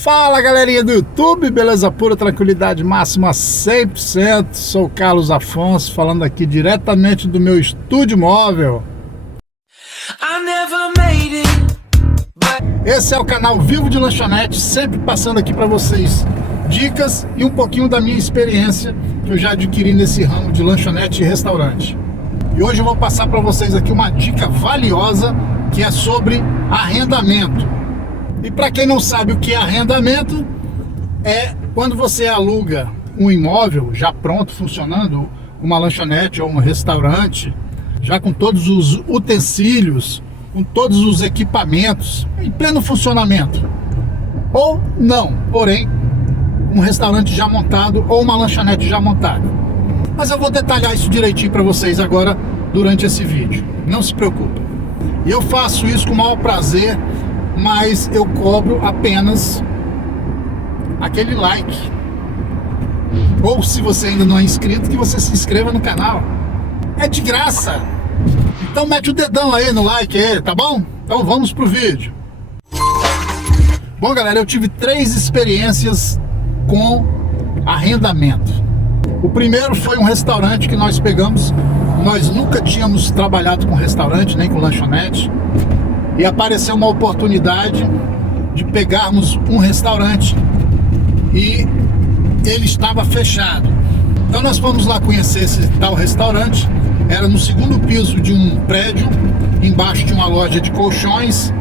Fala galerinha do YouTube, beleza pura, tranquilidade máxima 100%. Sou o Carlos Afonso, falando aqui diretamente do meu estúdio móvel. Esse é o canal Vivo de Lanchonete, sempre passando aqui para vocês dicas e um pouquinho da minha experiência que eu já adquiri nesse ramo de lanchonete e restaurante. E hoje eu vou passar para vocês aqui uma dica valiosa que é sobre arrendamento. E para quem não sabe o que é arrendamento, é quando você aluga um imóvel já pronto, funcionando, uma lanchonete ou um restaurante, já com todos os utensílios, com todos os equipamentos, em pleno funcionamento. Ou não, porém, um restaurante já montado ou uma lanchonete já montada. Mas eu vou detalhar isso direitinho para vocês agora durante esse vídeo, não se preocupe. E eu faço isso com o maior prazer, mas eu cobro apenas aquele like. Ou se você ainda não é inscrito, que você se inscreva no canal. É de graça. Então mete o dedão aí no like aí, tá bom? Então vamos pro vídeo. Bom galera, eu tive 3 experiências com arrendamento. O primeiro foi um restaurante que nós pegamos. Nós nunca tínhamos trabalhado com restaurante, nem com lanchonete. E apareceu uma oportunidade de pegarmos um restaurante e ele estava fechado. Então nós fomos lá conhecer esse tal restaurante. Era no segundo piso de um prédio, embaixo de uma loja de colchões.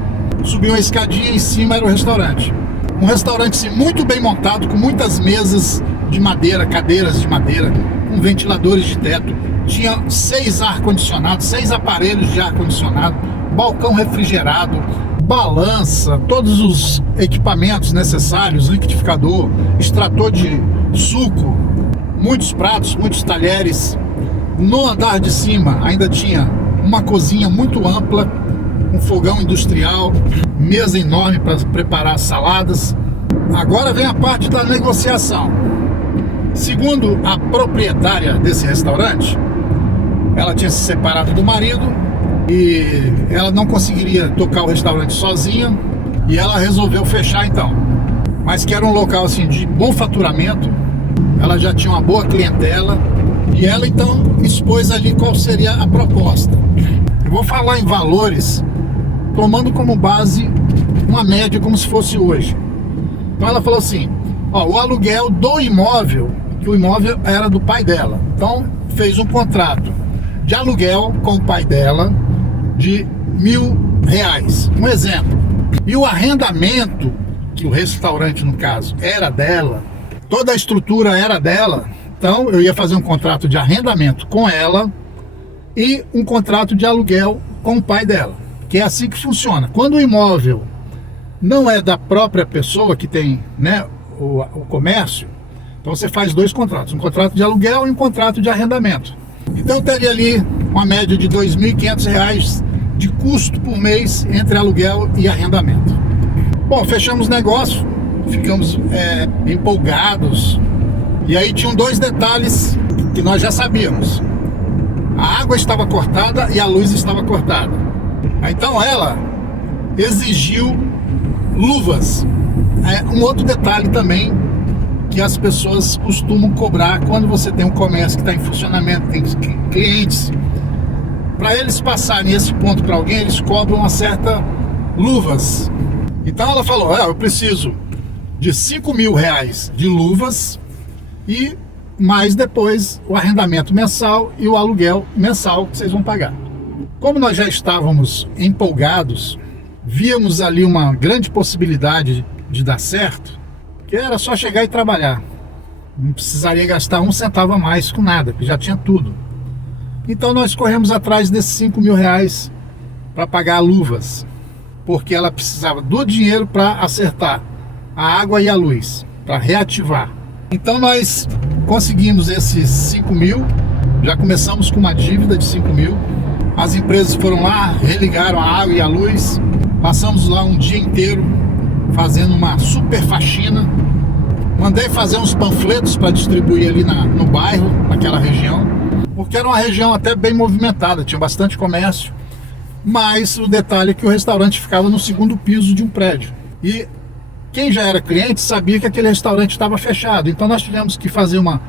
Subiu uma escadinha, em cima era o restaurante. Um restaurante muito bem montado, com muitas mesas de madeira, cadeiras de madeira, com ventiladores de teto. Tinha 6 ar-condicionados, 6 aparelhos de ar-condicionado, balcão refrigerado, balança, todos os equipamentos necessários, liquidificador, extrator de suco, muitos pratos, muitos talheres. No andar de cima ainda tinha uma cozinha muito ampla, um fogão industrial, mesa enorme para preparar saladas. Agora vem a parte da negociação. Segundo a proprietária desse restaurante, ela tinha se separado do marido e ela não conseguiria tocar o restaurante sozinha e ela resolveu fechar então. Mas que era um local assim de bom faturamento, ela já tinha uma boa clientela e ela então expôs ali qual seria a proposta. Eu vou falar em valores tomando como base uma média como se fosse hoje. Então ela falou assim, ó, o aluguel do imóvel, que o imóvel era do pai dela, então fez um contrato de aluguel com o pai dela de R$1.000, um exemplo. E o arrendamento, que o restaurante no caso era dela, toda a estrutura era dela, então eu ia fazer um contrato de arrendamento com ela e um contrato de aluguel com o pai dela, que é assim que funciona. Quando o imóvel não é da própria pessoa que tem, né, o comércio, então você faz 2 contratos, um contrato de aluguel e um contrato de arrendamento. Então teria ali uma média de R$2.500 de custo por mês entre aluguel e arrendamento. Bom, fechamos o negócio, ficamos empolgados. E aí tinham 2 detalhes que nós já sabíamos. A água estava cortada e a luz estava cortada. Então ela exigiu luvas. Um outro detalhe também que as pessoas costumam cobrar quando você tem um comércio que está em funcionamento, tem clientes. Para eles passarem esse ponto para alguém, eles cobram uma certa luvas. Então ela falou, eu preciso de R$5.000 de luvas e mais depois o arrendamento mensal e o aluguel mensal que vocês vão pagar. Como nós já estávamos empolgados, víamos ali uma grande possibilidade de dar certo, que era só chegar e trabalhar. Não precisaria gastar 1 centavo a mais com nada, porque já tinha tudo. Então nós corremos atrás desses R$5.000 para pagar luvas, porque ela precisava do dinheiro para acertar a água e a luz, para reativar. Então nós conseguimos esses 5.000, já começamos com uma dívida de 5.000. As empresas foram lá, religaram a água e a luz, passamos lá um dia inteiro fazendo uma super faxina. Mandei fazer uns panfletos para distribuir ali no bairro, naquela região, porque era uma região até bem movimentada, tinha bastante comércio, mas o detalhe é que o restaurante ficava no segundo piso de um prédio. E quem já era cliente sabia que aquele restaurante estava fechado. Então nós tivemos que fazer uma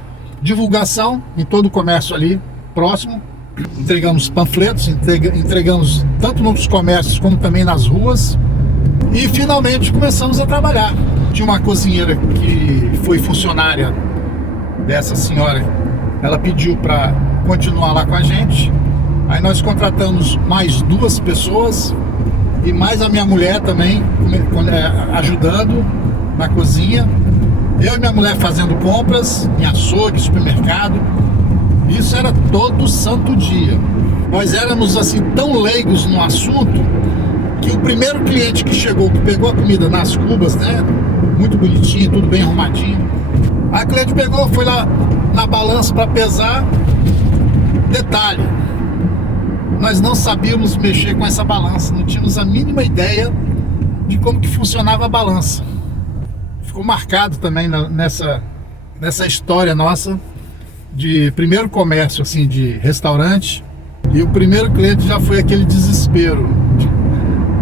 divulgação em todo o comércio ali próximo. Entregamos panfletos, entregamos tanto nos comércios como também nas ruas. E finalmente começamos a trabalhar. Tinha uma cozinheira que foi funcionária dessa senhora. Ela pediu para continuar lá com a gente. Aí nós contratamos mais 2 pessoas e mais a minha mulher também ajudando na cozinha. Eu e minha mulher fazendo compras em açougue, supermercado. Isso era todo santo dia. Nós éramos assim tão leigos no assunto que o primeiro cliente que chegou, que pegou a comida nas cubas, né, muito bonitinho, tudo bem arrumadinho, a cliente pegou, foi lá na balança para pesar. Detalhe, nós não sabíamos mexer com essa balança, não tínhamos a mínima ideia de como que funcionava a balança. Ficou marcado também nessa história nossa de primeiro comércio assim de restaurante. E o primeiro cliente já foi aquele desespero de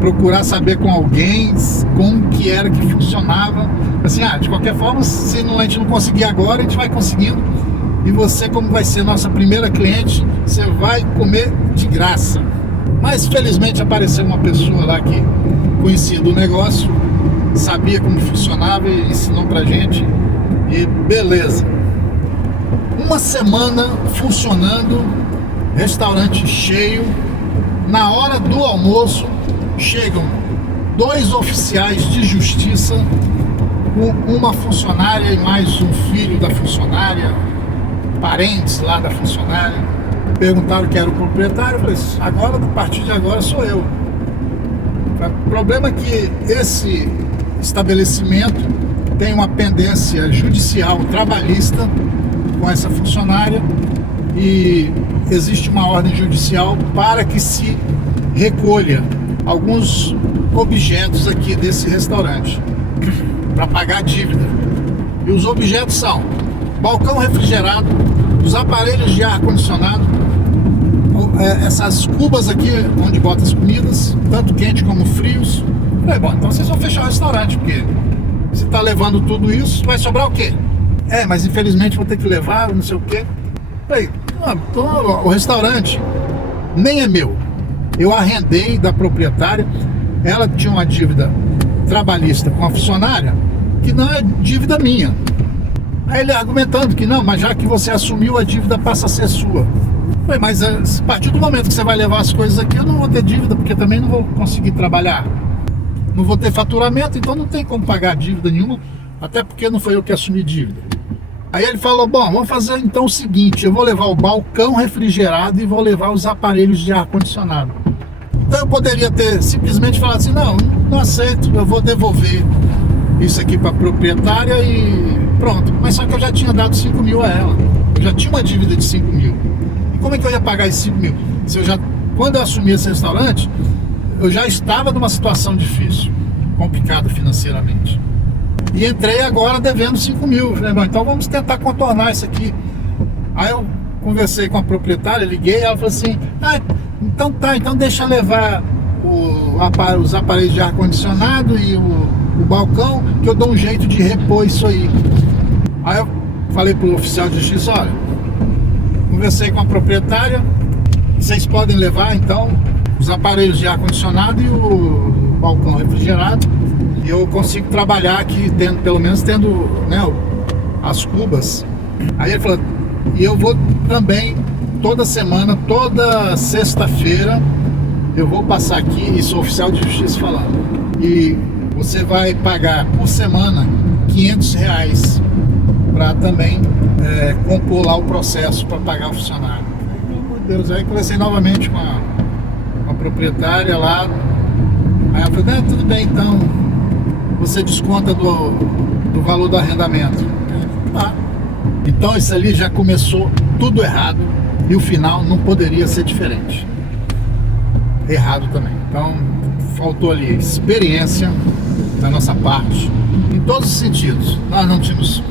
procurar saber com alguém como que era que funcionava. Assim, de qualquer forma, se a gente não conseguir agora, a gente vai conseguindo. E você, como vai ser nossa primeira cliente, você vai comer de graça. Mas felizmente apareceu uma pessoa lá que conhecia do negócio, sabia como funcionava e ensinou pra gente. E beleza. Uma semana funcionando, restaurante cheio. Na hora do almoço chegam 2 oficiais de justiça com uma funcionária e mais um filho da funcionária, parentes lá da funcionária. Perguntaram quem era o proprietário. Eu falei, agora, a partir de agora sou eu. O problema é que esse estabelecimento tem uma pendência judicial trabalhista com essa funcionária e existe uma ordem judicial para que se recolha alguns objetos aqui desse restaurante para pagar a dívida. E os objetos são balcão refrigerado, os aparelhos de ar-condicionado, essas cubas aqui onde bota as comidas, tanto quente como frios. Falei, bom, então vocês vão fechar o restaurante, porque se está levando tudo isso, vai sobrar o quê? Mas infelizmente vou ter que levar, não sei o quê. Falei, então, o restaurante nem é meu. Eu arrendei da proprietária. Ela tinha uma dívida trabalhista com a funcionária que não é dívida minha. Aí ele argumentando que não, mas já que você assumiu, a dívida passa a ser sua. Falei, mas a partir do momento que você vai levar as coisas aqui, eu não vou ter dívida, porque também não vou conseguir trabalhar. Não vou ter faturamento, então não tem como pagar dívida nenhuma, até porque não foi eu que assumi dívida. Aí ele falou, bom, vamos fazer então o seguinte, eu vou levar o balcão refrigerado e vou levar os aparelhos de ar-condicionado. Então eu poderia ter simplesmente falado assim, não aceito, eu vou devolver isso aqui para a proprietária e pronto. Mas só que eu já tinha dado 5 mil a ela, eu já tinha uma dívida de 5 mil. E como é que eu ia pagar esses 5 mil? Quando eu assumi esse restaurante, eu já estava numa situação difícil, complicada financeiramente. E entrei agora devendo 5 mil. Falei, bom, então vamos tentar contornar isso aqui. Aí eu conversei com a proprietária, liguei, ela falou assim, então deixa eu levar os aparelhos de ar-condicionado e o balcão, que eu dou um jeito de repor isso aí. Aí eu falei pro oficial de justiça, olha, conversei com a proprietária, vocês podem levar então os aparelhos de ar-condicionado e o balcão refrigerado, e eu consigo trabalhar aqui, pelo menos tendo, né, as cubas. Aí ele falou, e eu vou também toda semana, toda sexta-feira, eu vou passar aqui, e sou oficial de justiça falando, e você vai pagar por semana R$500 para também compor lá o processo para pagar o funcionário. Meu Deus, aí conversei novamente com a proprietária lá. Aí ela falou, tudo bem, então você desconta do valor do arrendamento. Tá. Então isso ali já começou tudo errado e o final não poderia ser diferente. Errado também. Então faltou ali experiência da nossa parte, em todos os sentidos. Nós não tínhamos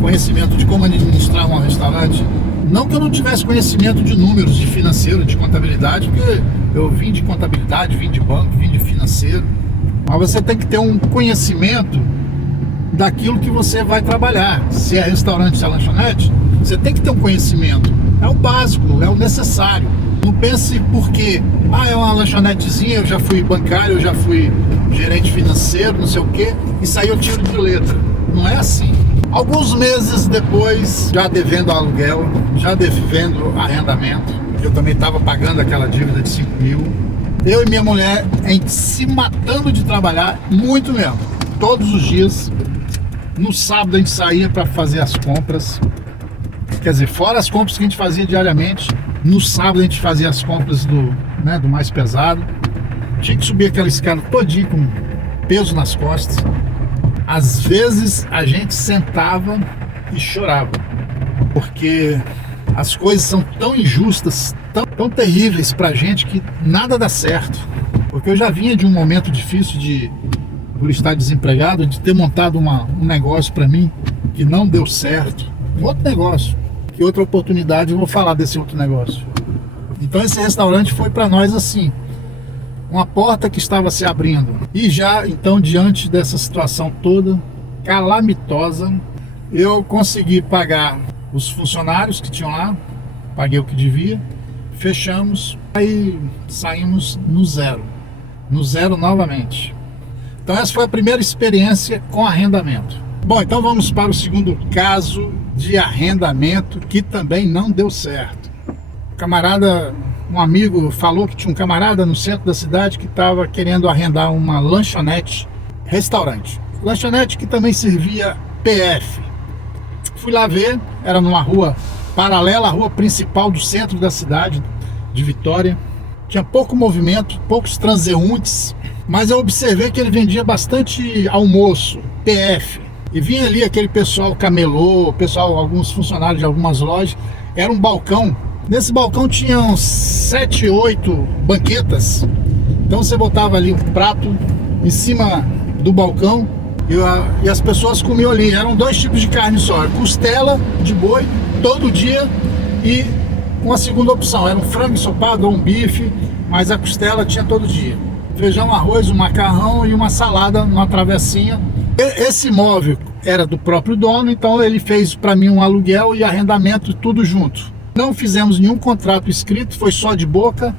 conhecimento de como administrar um restaurante. Não que eu não tivesse conhecimento de números, de financeiro, de contabilidade, porque eu vim de contabilidade, vim de banco, vim de financeiro. Mas você tem que ter um conhecimento daquilo que você vai trabalhar. Se é restaurante, se é lanchonete, você tem que ter um conhecimento. É o básico, é o necessário. Não pense porque, é uma lanchonetezinha, eu já fui bancário, eu já fui gerente financeiro, não sei o quê, isso aí eu tiro de letra. Não é assim. Alguns meses depois, já devendo aluguel, já devendo arrendamento, eu também estava pagando aquela dívida de 5 mil, eu e minha mulher, a gente se matando de trabalhar, muito mesmo, todos os dias. No sábado a gente saía para fazer as compras, quer dizer, fora as compras que a gente fazia diariamente, no sábado a gente fazia as compras do mais pesado. Tinha que subir aquela escada todinha com peso nas costas. Às vezes a gente sentava e chorava, porque as coisas são tão injustas, tão terríveis pra gente, que nada dá certo. Porque eu já vinha de um momento difícil por estar desempregado, de ter montado um negócio pra mim que não deu certo. Um outro negócio, que outra oportunidade eu vou falar desse outro negócio. Então esse restaurante foi pra nós assim, uma porta que estava se abrindo. E já então, diante dessa situação toda calamitosa, eu consegui pagar os funcionários que tinham lá, paguei o que devia, fechamos, aí saímos no zero novamente. Então essa foi a primeira experiência com arrendamento. Bom, então vamos para o segundo caso de arrendamento que também não deu certo. Um amigo falou que tinha um camarada no centro da cidade que estava querendo arrendar uma lanchonete, restaurante. Lanchonete que também servia PF. Fui lá ver, era numa rua paralela à rua principal do centro da cidade de Vitória. Tinha pouco movimento, poucos transeuntes, mas eu observei que ele vendia bastante almoço, PF. E vinha ali aquele pessoal camelô, alguns funcionários de algumas lojas. Era um balcão. Nesse balcão tinham 7, 8 banquetas. Então você botava ali um prato em cima do balcão e as pessoas comiam ali. Eram 2 tipos de carne só: costela de boi todo dia e uma segunda opção, era um frango ensopado ou um bife, mas a costela tinha todo dia. Feijão, arroz, um macarrão e uma salada numa travessinha. Esse imóvel era do próprio dono, então ele fez para mim um aluguel e arrendamento tudo junto. Não fizemos nenhum contrato escrito, foi só de boca.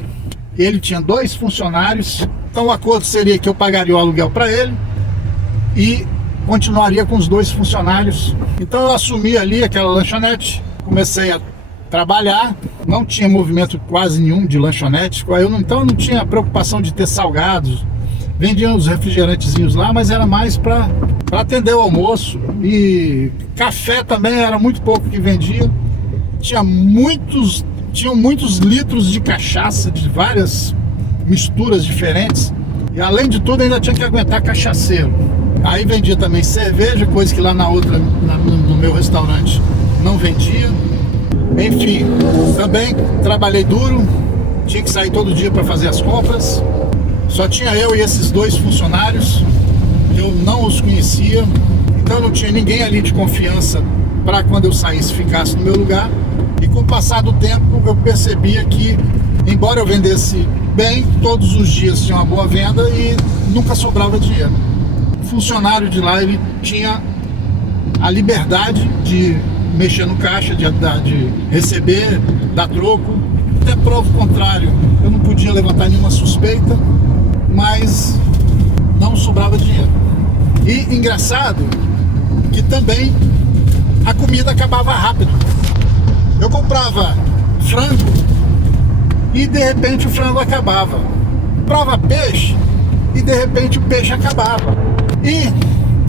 Ele tinha 2 funcionários, então o acordo seria que eu pagaria o aluguel para ele e continuaria com os 2 funcionários. Então eu assumi ali aquela lanchonete, comecei a trabalhar, não tinha movimento quase nenhum de lanchonete, então eu não tinha preocupação de ter salgados. Vendiam os refrigerantezinhos lá, mas era mais para atender o almoço. E café também era muito pouco que vendia. Tinham muitos litros de cachaça, de várias misturas diferentes. E além de tudo ainda tinha que aguentar cachaceiro. Aí vendia também cerveja, coisa que lá no meu restaurante não vendia. Enfim, também trabalhei duro, tinha que sair todo dia para fazer as compras. Só tinha eu e esses 2 funcionários, eu não os conhecia, então não tinha ninguém ali de confiança para quando eu saísse ficasse no meu lugar. E com o passar do tempo eu percebia que, embora eu vendesse bem, todos os dias tinha uma boa venda e nunca sobrava dinheiro. O funcionário de lá, ele tinha a liberdade de mexer no caixa, de receber, dar troco. Até prova o contrário, eu não podia levantar nenhuma suspeita, mas não sobrava dinheiro. E engraçado que também a comida acabava rápido. Eu comprava frango e de repente o frango acabava. Comprava peixe e de repente o peixe acabava. E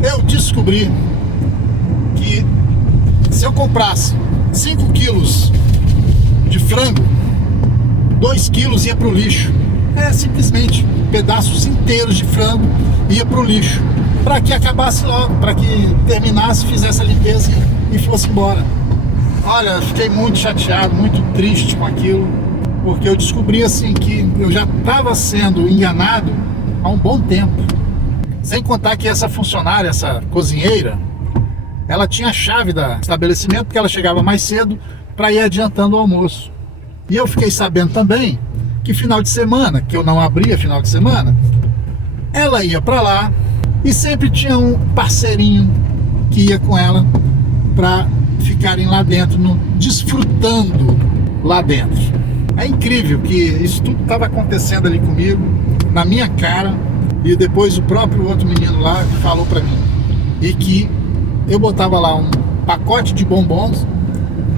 eu descobri que se eu comprasse 5 quilos de frango, 2 quilos ia para o lixo. Simplesmente pedaços inteiros de frango ia para o lixo, para que acabasse logo, para que terminasse, fizesse a limpeza e fosse embora. Olha, fiquei muito chateado, muito triste com aquilo, porque eu descobri assim que eu já estava sendo enganado há um bom tempo. Sem contar que essa funcionária, essa cozinheira, ela tinha a chave do estabelecimento, porque ela chegava mais cedo para ir adiantando o almoço. E eu fiquei sabendo também que final de semana, que eu não abria final de semana, ela ia para lá, E sempre tinha um parceirinho que ia com ela para ficarem lá dentro, desfrutando lá dentro. É incrível que isso tudo estava acontecendo ali comigo, na minha cara, e depois o próprio outro menino lá falou para mim. E que eu botava lá um pacote de bombons,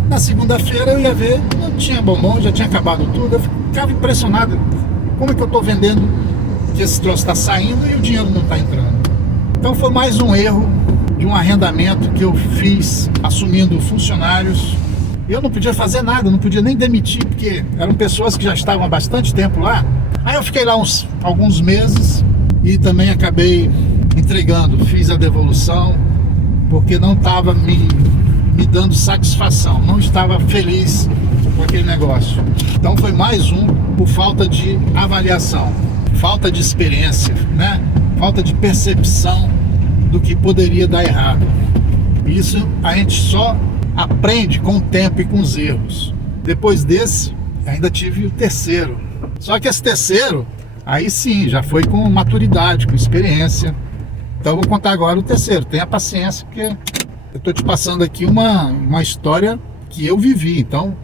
na segunda-feira eu ia ver, não tinha bombom, já tinha acabado tudo. Eu ficava impressionado, como é que eu estou vendendo, que esse troço está saindo e o dinheiro não está entrando. Então foi mais um erro de um arrendamento que eu fiz assumindo funcionários. Eu não podia fazer nada, não podia nem demitir, porque eram pessoas que já estavam há bastante tempo lá. Aí eu fiquei lá alguns meses e também acabei entregando, fiz a devolução, porque não estava me dando satisfação, não estava feliz com aquele negócio. Então foi mais um por falta de avaliação, falta de experiência, né? Falta de percepção do que poderia dar errado. Isso a gente só aprende com o tempo e com os erros. Depois desse, ainda tive o terceiro. Só que esse terceiro, aí sim, já foi com maturidade, com experiência. Então eu vou contar agora o terceiro. Tenha paciência, porque eu estou te passando aqui uma história que eu vivi. Então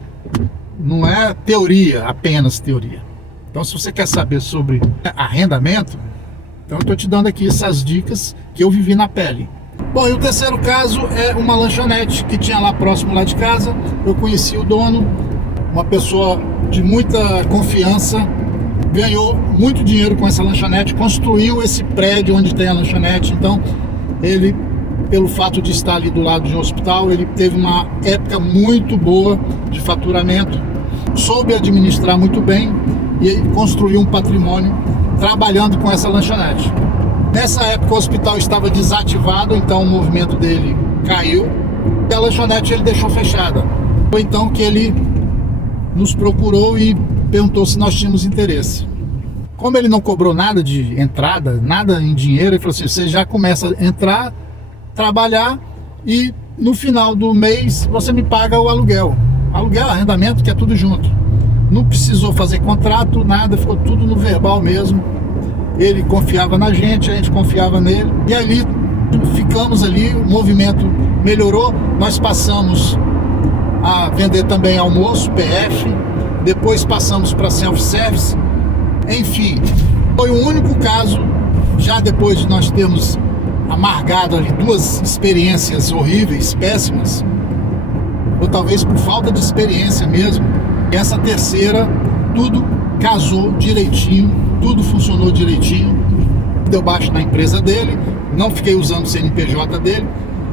não é teoria, apenas teoria. Então se você quer saber sobre arrendamento, então eu estou te dando aqui essas dicas que eu vivi na pele. Bom, e o terceiro caso é uma lanchonete que tinha lá próximo lá de casa. Eu conheci o dono, uma pessoa de muita confiança, ganhou muito dinheiro com essa lanchonete, construiu esse prédio onde tem a lanchonete. Então ele, pelo fato de estar ali do lado de um hospital, ele teve uma época muito boa de faturamento, soube administrar muito bem e construiu um patrimônio trabalhando com essa lanchonete. Nessa época o hospital estava desativado, então o movimento dele caiu e a lanchonete ele deixou fechada. Foi então que ele nos procurou e perguntou se nós tínhamos interesse. Como ele não cobrou nada de entrada, nada em dinheiro, ele falou assim: você já começa a entrar, trabalhar e no final do mês você me paga o aluguel. Aluguel, arrendamento, que é tudo junto. Não precisou fazer contrato, nada, ficou tudo no verbal mesmo. Ele confiava na gente, a gente confiava nele. E ali, ficamos ali, o movimento melhorou. Nós passamos a vender também almoço, PF. Depois passamos para self-service. Enfim, foi o único caso, já depois de nós termos amargado ali duas experiências horríveis, péssimas, ou talvez por falta de experiência mesmo. E essa terceira, tudo casou direitinho, tudo funcionou direitinho, deu baixo na empresa dele, não fiquei usando o CNPJ dele,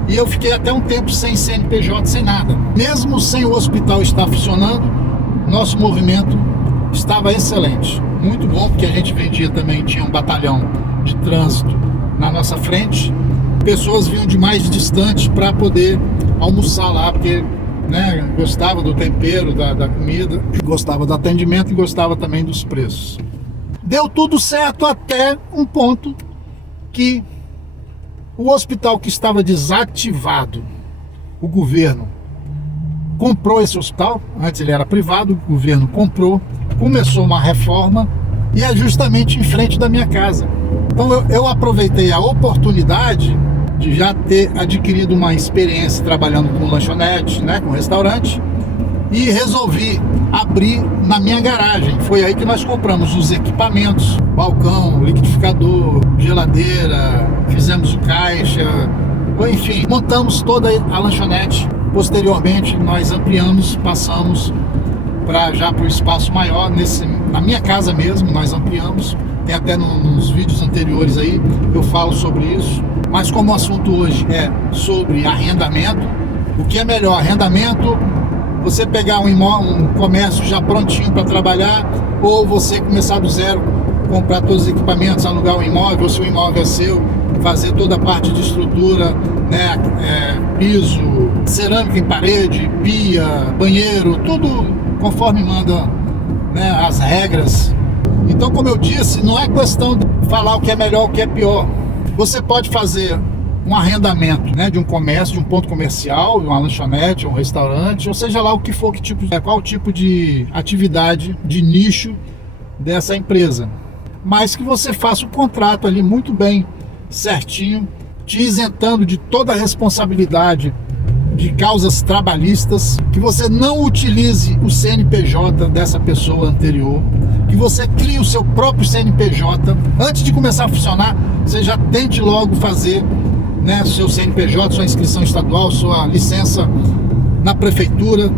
e eu fiquei até um tempo sem CNPJ, sem nada. Mesmo sem o hospital estar funcionando, nosso movimento estava excelente, muito bom, porque a gente vendia também, tinha um batalhão de trânsito na nossa frente, pessoas vinham de mais distante para poder almoçar lá, porque gostava do tempero, da comida, gostava do atendimento e gostava também dos preços. Deu tudo certo até um ponto que o hospital que estava desativado, o governo comprou esse hospital. Antes ele era privado, o governo comprou, começou uma reforma e é justamente em frente da minha casa. Então eu aproveitei a oportunidade de já ter adquirido uma experiência trabalhando com lanchonete, com restaurante, e resolvi abrir na minha garagem. Foi aí que nós compramos os equipamentos, balcão, liquidificador, geladeira, fizemos o caixa, enfim, montamos toda a lanchonete. Posteriormente nós ampliamos, passamos já para o espaço maior, na minha casa mesmo, nós ampliamos. Tem até nos vídeos anteriores aí, eu falo sobre isso. Mas como o assunto hoje é sobre arrendamento, o que é melhor, arrendamento, você pegar um comércio já prontinho para trabalhar, ou você começar do zero, comprar todos os equipamentos, alugar um imóvel, ou se o imóvel é seu, fazer toda a parte de estrutura, piso, cerâmica em parede, pia, banheiro, tudo conforme manda as regras. Então, como eu disse, não é questão de falar o que é melhor, o que é pior. Você pode fazer um arrendamento de um comércio, de um ponto comercial, de uma lanchonete, um restaurante, ou seja lá o que for, qual tipo de atividade, de nicho dessa empresa. Mas que você faça o contrato ali muito bem certinho, te isentando de toda a responsabilidade de causas trabalhistas, que você não utilize o CNPJ dessa pessoa anterior, que você crie o seu próprio CNPJ. Antes de começar a funcionar, você já tente logo fazer, né, seu CNPJ, sua inscrição estadual, sua licença na prefeitura,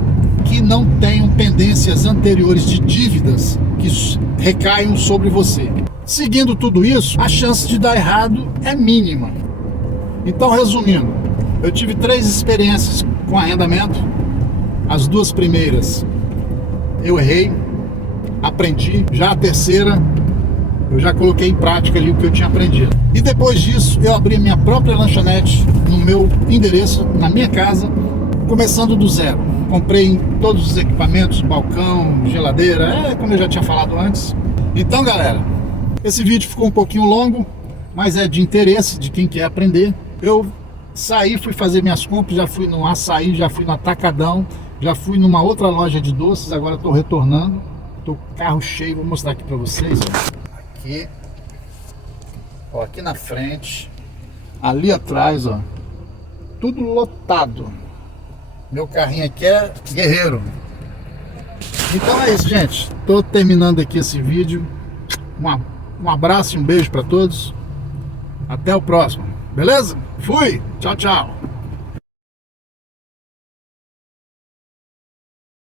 que não tenham pendências anteriores de dívidas que recaiam sobre você. Seguindo tudo isso, a chance de dar errado é mínima. Então, resumindo, eu tive 3 experiências com arrendamento. As 2 primeiras eu errei, aprendi. Já a terceira eu já coloquei em prática ali o que eu tinha aprendido. E depois disso eu abri minha própria lanchonete no meu endereço, na minha casa, começando do zero. Comprei todos os equipamentos, balcão, geladeira, como eu já tinha falado antes. Então, galera, esse vídeo ficou um pouquinho longo, mas é de interesse de quem quer aprender. Eu saí, fui fazer minhas compras, já fui no Açaí, já fui no Atacadão, já fui numa outra loja de doces, agora estou retornando. Estou com o carro cheio, vou mostrar aqui para vocês. Aqui, ó, aqui na frente, ali atrás, ó, tudo lotado. Meu carrinho aqui é guerreiro. Então é isso, gente. Estou terminando aqui esse vídeo. Um abraço e um beijo para todos. Até o próximo. Beleza? Fui! Tchau, tchau!